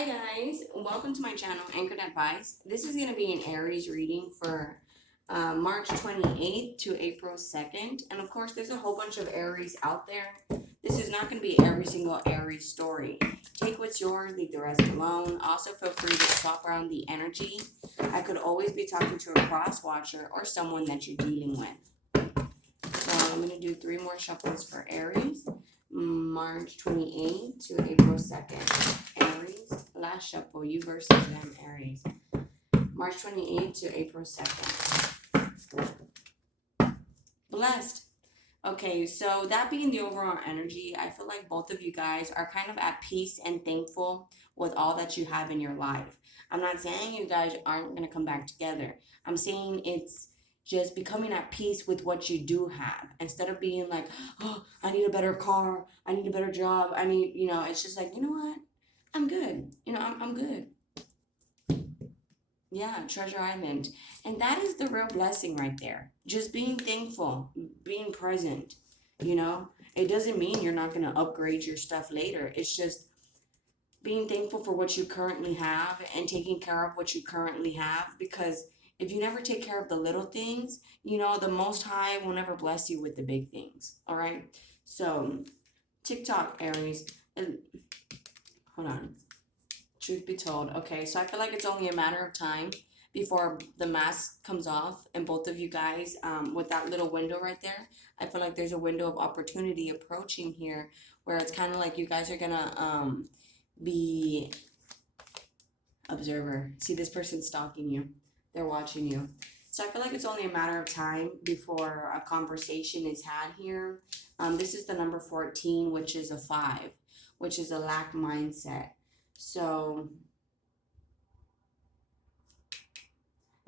Hi guys, welcome to my channel, Anchored Advice. This is going to be an Aries reading for March 28th to April 2nd. And of course, there's a whole bunch of Aries out there. This is not going to be every single Aries story. Take what's yours, leave the rest alone. Also, feel free to swap around the energy. I could always be talking to a cross watcher or someone that you're dealing with. So I'm going to do 3 more shuffles for Aries. March 28th to April 2nd. Aries, last shuffle, you versus them, Aries. March 28th to April 2nd. Blessed. Okay, so that being the overall energy, I feel like both of you guys are kind of at peace and thankful with all that you have in your life. I'm not saying you guys aren't going to come back together. I'm saying it's just becoming at peace with what you do have instead of being like, oh, I need a better car, I need a better job, I need, it's just like, you know what? I'm good. I'm good. Yeah, Treasure Island. And that is the real blessing right there. Just being thankful, being present, It doesn't mean you're not going to upgrade your stuff later. It's just being thankful for what you currently have and taking care of what you currently have, because if you never take care of the little things, the Most High will never bless you with the big things. All right? So, TikTok, Aries. Hold on. Truth be told. Okay, so I feel like it's only a matter of time before the mask comes off, and both of you guys, with that little window right there, I feel like there's a window of opportunity approaching here, where it's kind of like you guys are gonna be observer. See, this person's stalking you. They're watching you. So I feel like it's only a matter of time before a conversation is had here. This is the number 14, which is a 5, which is a lack mindset. So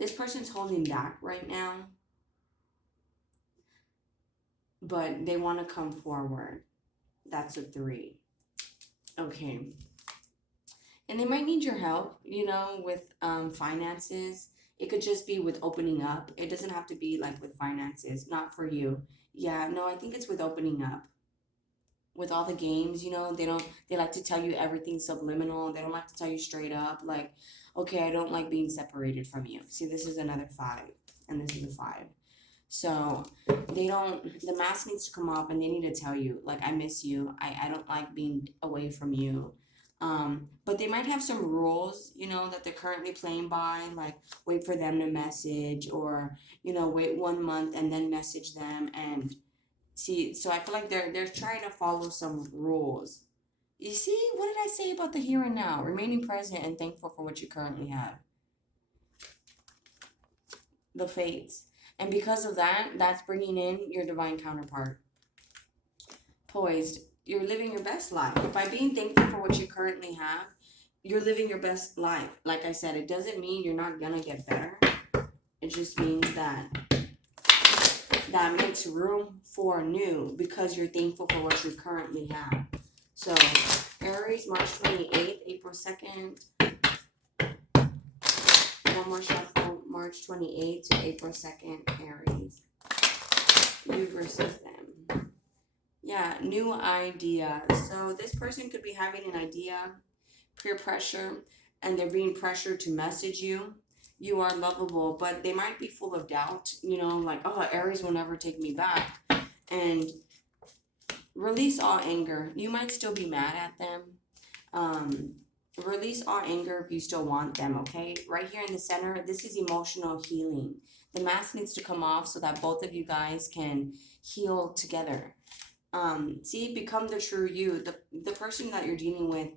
this person's holding back right now, but they want to come forward. That's a 3. Okay. And they might need your help, with finances. It could just be with opening up. It doesn't have to be like with finances. Not for you. Yeah, no, I think it's with opening up. With all the games, they like to tell you everything subliminal. They don't like to tell you straight up, like, okay, I don't like being separated from you. See, this is another 5, and this is a 5. So the mask needs to come off, and they need to tell you, like, I miss you. I don't like being away from you. But they might have some rules, that they're currently playing by, like wait for them to message, or, wait 1 month and then message them. And see, so I feel like they're trying to follow some rules. You see, what did I say about the here and now? Remaining present and thankful for what you currently have. The fates. And because of that, that's bringing in your divine counterpart. Poised. You're living your best life. By being thankful for what you currently have, you're living your best life. Like I said, it doesn't mean you're not going to get better. It just means that makes room for new, because you're thankful for what you currently have. So, Aries, March 28th, April 2nd. One more shuffle, March 28th to April 2nd, Aries. You versus them. Yeah, new idea. So this person could be having an idea, peer pressure, and they're being pressured to message you. You are lovable, but they might be full of doubt, like, oh, Aries will never take me back. And release all anger. You might still be mad at them. Release all anger if you still want them, okay? Right here in the center, this is emotional healing. The mask needs to come off so that both of you guys can heal together. See, become the true you. The person that you're dealing with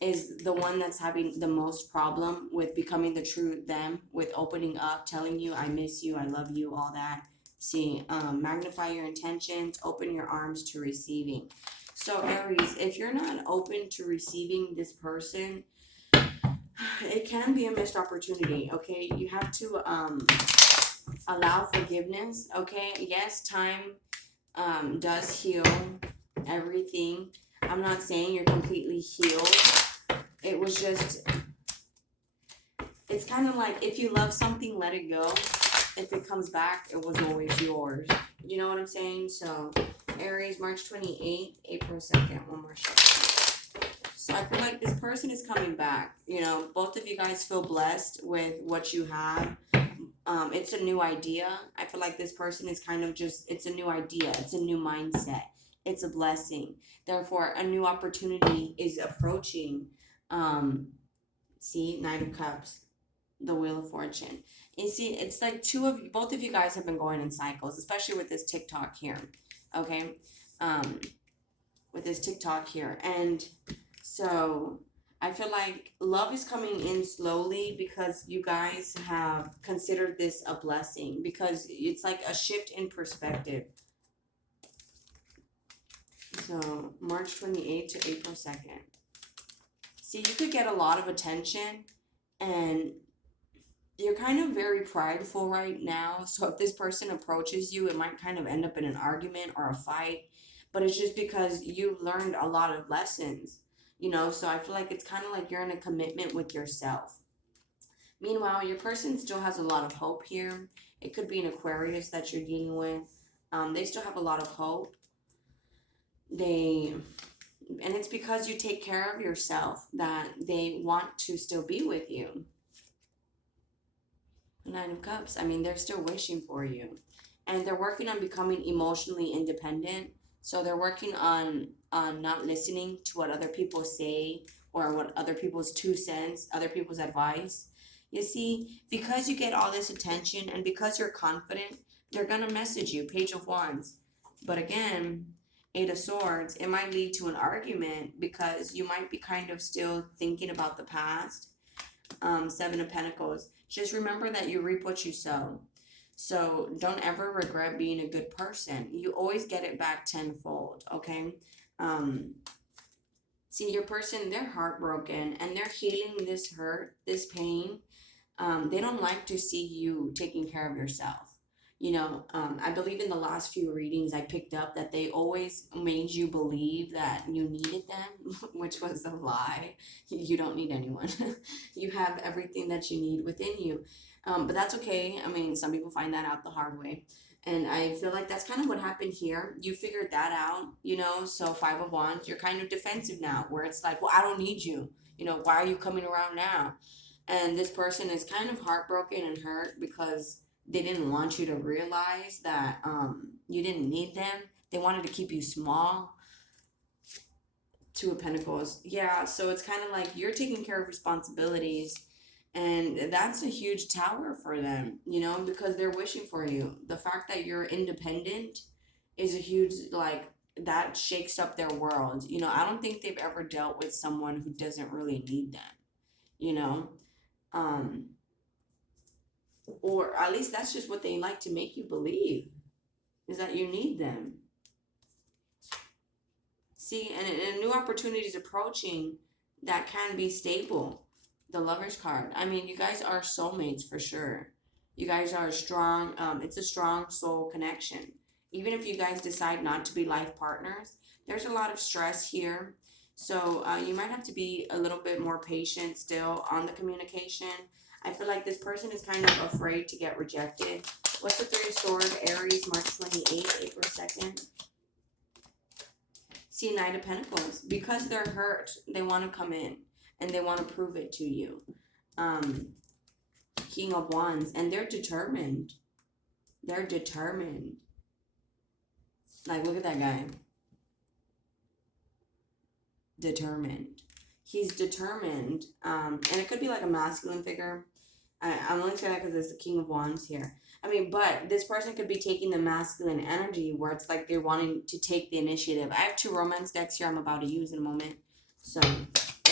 is the one that's having the most problem with becoming the true them, with opening up, telling you, I miss you, I love you, all that. See, magnify your intentions, open your arms to receiving. So, Aries, if you're not open to receiving this person, it can be a missed opportunity, okay? You have to allow forgiveness, okay? Yes, time does heal everything. I'm not saying you're completely healed. It was just, it's kind of like, if you love something, let it go. If it comes back, it was always yours. You know what I'm saying? So, Aries, March 28th, April 2nd. One more shot. So I feel like this person is coming back. You know, both of you guys feel blessed with what you have. It's a new idea. I feel like this person is kind of just, it's a new idea. It's a new mindset. It's a blessing. Therefore, a new opportunity is approaching. Um, see, Knight of Cups, the Wheel of Fortune. You see, it's like both of you guys have been going in cycles, especially with this TikTok here. Okay. Um, with this TikTok here. And so I feel like love is coming in slowly because you guys have considered this a blessing, because it's like a shift in perspective. So March 28th to April 2nd. See, you could get a lot of attention, and you're kind of very prideful right now. So if this person approaches you, it might kind of end up in an argument or a fight. But it's just because you've learned a lot of lessons, you know? So I feel like it's kind of like you're in a commitment with yourself. Meanwhile, your person still has a lot of hope here. It could be an Aquarius that you're dealing with. They still have a lot of hope. And it's because you take care of yourself that they want to still be with you. Nine of Cups. I mean, they're still wishing for you, and they're working on becoming emotionally independent. So they're working on not listening to what other people say, or what other people's 2 cents, other people's advice. You see, because you get all this attention and because you're confident, they're gonna message you. Page of Wands. But again, Eight of Swords, it might lead to an argument because you might be kind of still thinking about the past. Seven of Pentacles. Just remember that you reap what you sow. So don't ever regret being a good person. You always get it back tenfold, okay? See, your person, they're heartbroken and they're healing this hurt, this pain. They don't like to see you taking care of yourself. You know, I believe in the last few readings I picked up that they always made you believe that you needed them, which was a lie. You don't need anyone. You have everything that you need within you. But that's okay. I mean, some people find that out the hard way. And I feel like that's kind of what happened here. You figured that out, you know? So Five of Wands, you're kind of defensive now, where it's like, well, I don't need you. You know, why are you coming around now? And this person is kind of heartbroken and hurt because they didn't want you to realize that you didn't need them. They wanted to keep you small. Two of Pentacles. Yeah, so it's kind of like you're taking care of responsibilities, and that's a huge tower for them, you know, because they're wishing for you. The fact that you're independent is a huge, like, that shakes up their world. You know, I don't think they've ever dealt with someone who doesn't really need them, you know? Or at least that's just what they like to make you believe, is that you need them. See, and a new opportunity is approaching that can be stable. The Lover's card. I mean, you guys are soulmates for sure. You guys are strong. It's a strong soul connection. Even if you guys decide not to be life partners, there's a lot of stress here. So you might have to be a little bit more patient still on the communication. I feel like this person is kind of afraid to get rejected. What's the Three of Swords? Aries, March 28th, April 2nd. See, Knight of Pentacles. Because they're hurt, they want to come in and they want to prove it to you. King of Wands. And they're determined. They're determined. Like, look at that guy. Determined. He's determined. And it could be like a masculine figure. I'm only saying that because it's the King of Wands here. I mean, but this person could be taking the masculine energy where it's like they're wanting to take the initiative. I have 2 romance decks here I'm about to use in a moment. So,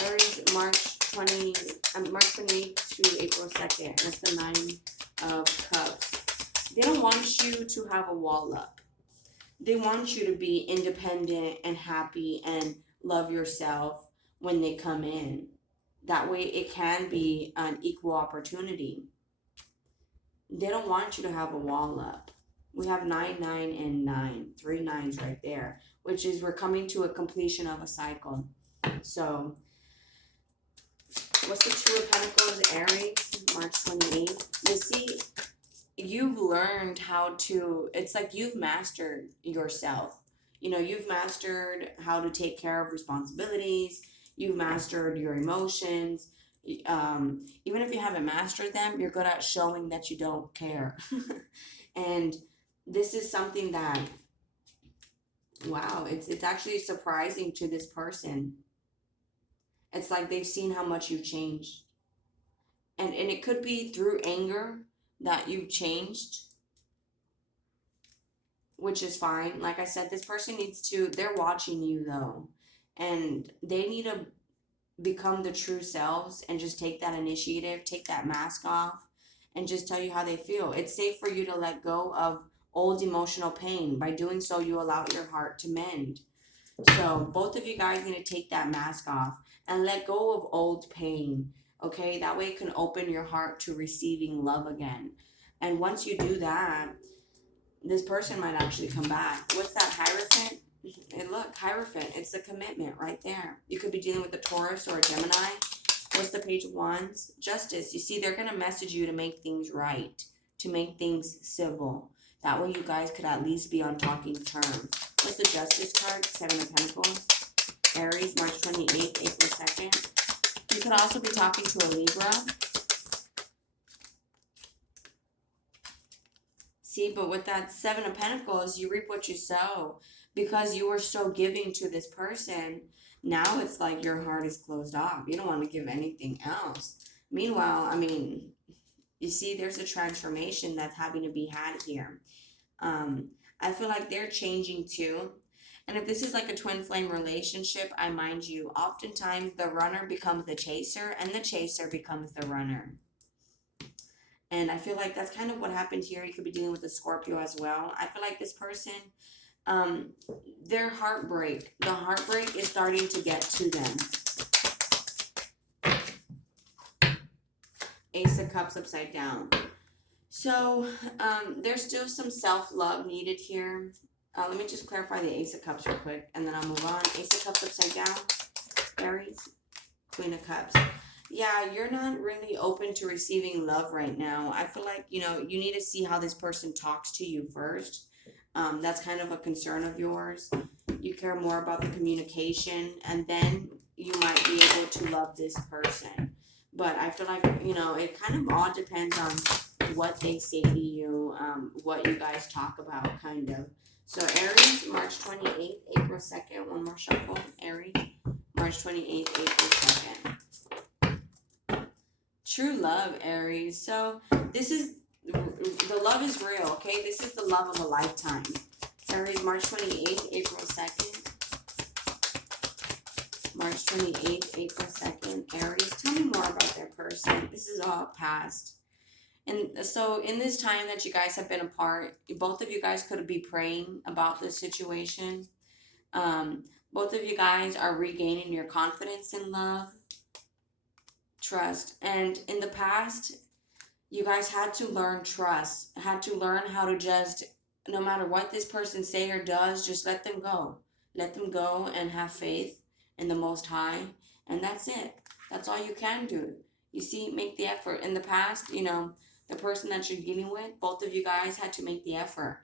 Aries, March 28th to April 2nd. That's the 9 of Cups. They don't want you to have a wall up. They want you to be independent and happy and love yourself when they come in. That way it can be an equal opportunity. They don't want you to have a wall up. We have 9, 9, and 9. 3 nines right there, which is we're coming to a completion of a cycle. So, what's the Two of Pentacles? Aries, March 28th. You see, you've learned how to, it's like you've mastered yourself. You know, you've mastered how to take care of responsibilities. You've mastered your emotions. Even if you haven't mastered them, you're good at showing that you don't care. And this is something that, wow, it's actually surprising to this person. It's like they've seen how much you've changed. And it could be through anger that you've changed, which is fine. Like I said, this person needs to, they're watching you though, and they need to become the true selves and just take that initiative, take that mask off, and just tell you how they feel. It's safe for you to let go of old emotional pain. By doing so, you allow your heart to mend. So both of you guys need to take that mask off and let go of old pain. Okay, that way it can open your heart to receiving love again. And once you do that, this person might actually come back. What's that, Hierophant? And look, Hierophant, it's the commitment right there. You could be dealing with a Taurus or a Gemini. What's the Page of Wands? Justice. You see, they're going to message you to make things right, to make things civil. That way you guys could at least be on talking terms. What's the Justice card? Seven of Pentacles. Aries, March 28th, April 2nd. You could also be talking to a Libra. See, but with that Seven of Pentacles, you reap what you sow. Because you were so giving to this person, now it's like your heart is closed off. You don't want to give anything else. Meanwhile, I mean, you see, there's a transformation that's having to be had here. I feel like they're changing too. And if this is like a twin flame relationship, I mind you, oftentimes the runner becomes the chaser and the chaser becomes the runner. And I feel like that's kind of what happened here. You could be dealing with a Scorpio as well. I feel like this person, their heartbreak, the heartbreak is starting to get to them. Ace of Cups upside down. So there's still some self-love needed here. Let me just clarify the Ace of Cups real quick, and then I'll move on. Ace of Cups upside down. Aries. Queen of Cups. Yeah, you're not really open to receiving love right now. I feel like, you know, you need to see how this person talks to you first. That's kind of a concern of yours. You care more about the communication, and then you might be able to love this person. But I feel like, you know, it kind of all depends on what they say to you, what you guys talk about, kind of. So Aries, March 28th, April 2nd. One more shuffle. Aries, March 28th, April 2nd. True love, Aries. So this is, the love is real, okay? This is the love of a lifetime. Aries, March 28th, April 2nd. March 28th, April 2nd. Aries, tell me more about their person. This is all past. And so in this time that you guys have been apart, both of you guys could be praying about this situation. Both of you guys are regaining your confidence in love, trust. And in the past, you guys had to learn trust, had to learn how to just, no matter what this person say or does, just let them go. Let them go and have faith in the Most High. And that's it. That's all you can do. You see, make the effort. In the past, you know, the person that you're dealing with, both of you guys had to make the effort.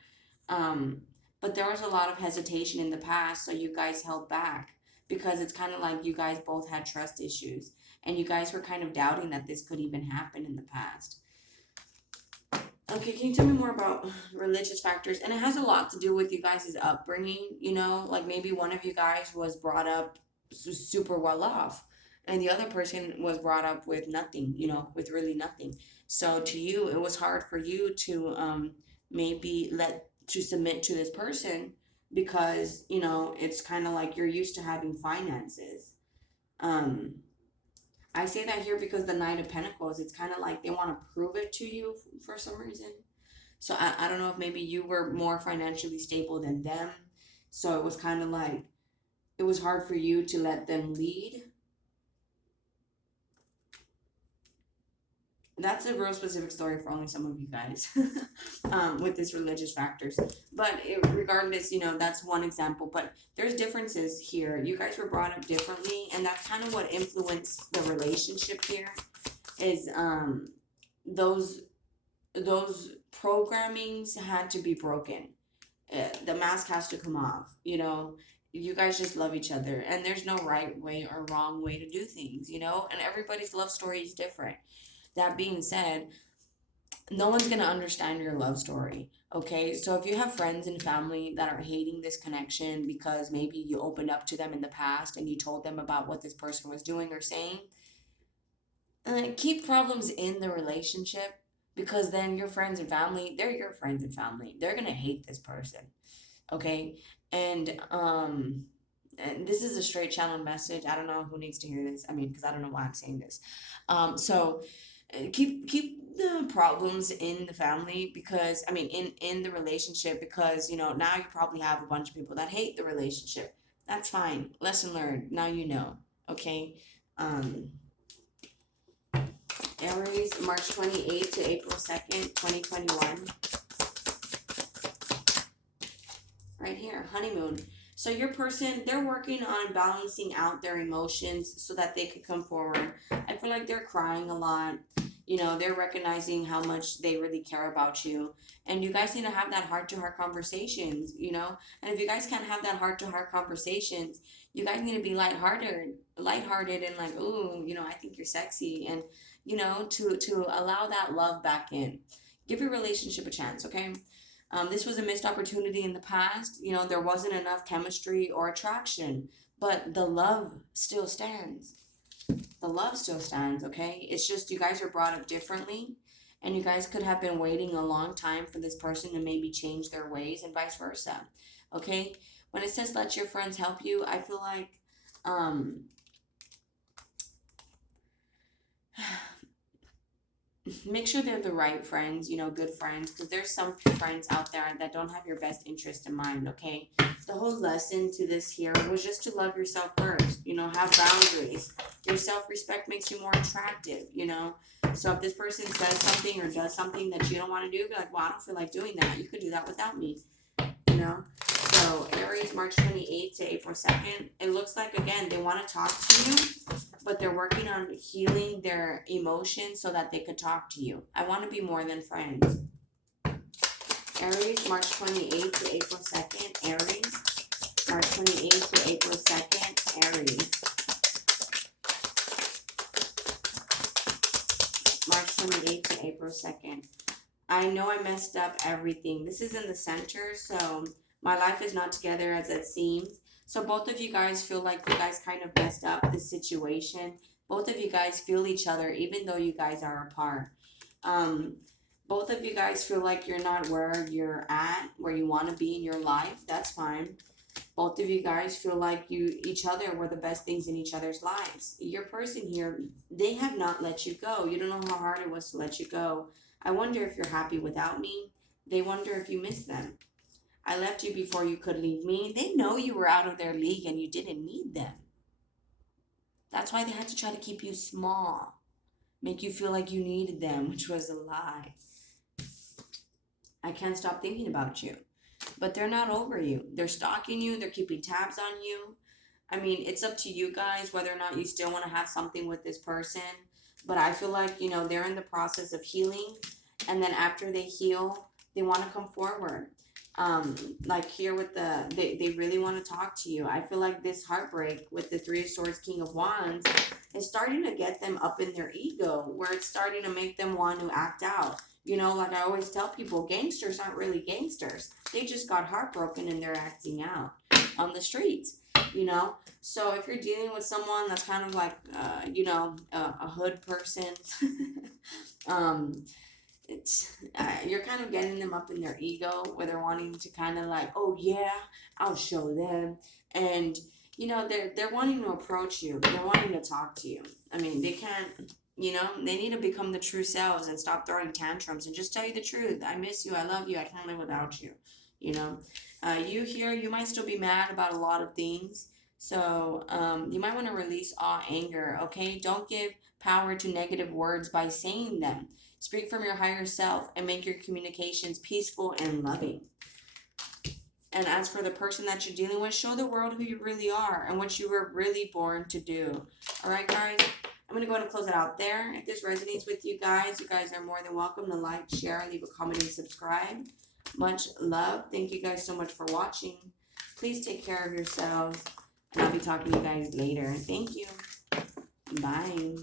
But there was a lot of hesitation in the past, so you guys held back because it's kind of like you guys both had trust issues and you guys were kind of doubting that this could even happen in the past. Okay, can you tell me more about religious factors? And it has a lot to do with you guys' upbringing, you know, like maybe one of you guys was brought up super well off and the other person was brought up with nothing, you know, with really nothing. So to you, it was hard for you to maybe submit to this person because, you know, it's kind of like you're used to having finances. Um, I say that here because the Knight of Pentacles, it's kind of like they want to prove it to you for some reason. So I don't know if maybe you were more financially stable than them. So it was kind of like, it was hard for you to let them lead. That's a real specific story for only some of you guys with this religious factors. But regardless, you know, that's one example. But there's differences here. You guys were brought up differently, and that's kind of what influenced the relationship here is those programmings had to be broken. The mask has to come off, you know. you guys just love each other, and there's no right way or wrong way to do things, and everybody's love story is different. That being said, no one's gonna understand your love story. Okay, so if you have friends and family that are hating this connection because maybe you opened up to them in the past and you told them about what this person was doing or saying, keep problems in the relationship, because then your friends and family, they're your friends and family. They're gonna hate this person. Okay, and and this is a straight channel message. I don't know who needs to hear this. I mean, because I don't know why I'm saying this. So keep the problems in the family, because I mean in the relationship, because now you probably have a bunch of people that hate the relationship. That's fine. Lesson learned. Now you know. Okay. Um, Aries, March 28th to April 2nd, 2021. Right here, honeymoon. So your person, they're working on balancing out their emotions so that they could come forward. I feel like they're crying a lot. They're recognizing how much they really care about you. And you guys need to have that heart to heart conversations. And if you guys can't have that heart to heart conversations, you guys need to be lighthearted and like, ooh, I think you're sexy. And, to allow that love back in. Give your relationship a chance, okay? This was a missed opportunity in the past. There wasn't enough chemistry or attraction, but the love still stands. The love still stands, okay? It's just you guys are brought up differently, and you guys could have been waiting a long time for this person to maybe change their ways and vice versa, okay? When it says let your friends help you, I feel like um, make sure they're the right friends, good friends, because there's some friends out there that don't have your best interest in mind, okay? The whole lesson to this here was just to love yourself first, have boundaries. Your self-respect makes you more attractive. So if this person says something or does something that you don't want to do, be like, well, I don't feel like doing that. You could do that without me, you know? So Aries, March 28th to April 2nd. It looks like, again, they want to talk to you, but they're working on healing their emotions so that they could talk to you. I want to be more than friends. Aries, March 28th to April 2nd. Aries, March 28th to April 2nd. Aries. March 28th to April 2nd. I know I messed up everything. This is in the center, so my life is not together as it seems. So both of you guys feel like you guys kind of messed up the situation. Both of you guys feel each other even though you guys are apart. Um, both of you guys feel like you're not where you're at, where you want to be in your life. That's fine. Both of you guys feel like each other were the best things in each other's lives. Your person here, they have not let you go. You don't know how hard it was to let you go. I wonder if you're happy without me. They wonder if you miss them. I left you before you could leave me. They know you were out of their league and you didn't need them. That's why they had to try to keep you small, make you feel like you needed them, which was a lie. I can't stop thinking about you. But they're not over you. They're stalking you. They're keeping tabs on you. I mean, it's up to you guys whether or not you still want to have something with this person. But I feel like, they're in the process of healing. And then after they heal, they want to come forward. Like here with they really want to talk to you. I feel like this heartbreak with the Three of Swords, King of Wands is starting to get them up in their ego, where it's starting to make them want to act out. Like I always tell people, gangsters aren't really gangsters. They just got heartbroken and they're acting out on the streets. So if you're dealing with someone that's kind of like, a hood person, you're kind of getting them up in their ego where they're wanting to kind of like, oh yeah, I'll show them. And, they're wanting to approach you. They're wanting to talk to you. I mean, they can't, they need to become the true selves and stop throwing tantrums and just tell you the truth. I miss you. I love you. I can't live without you. You here, you might still be mad about a lot of things. So you might want to release all anger, okay? Don't give power to negative words by saying them. Speak from your higher self and make your communications peaceful and loving. And as for the person that you're dealing with, show the world who you really are and what you were really born to do. All right, guys? I'm going to go ahead and close it out there. If this resonates with you guys are more than welcome to like, share, leave a comment, and subscribe. Much love. Thank you guys so much for watching. Please take care of yourselves. And I'll be talking to you guys later. Thank you. Bye.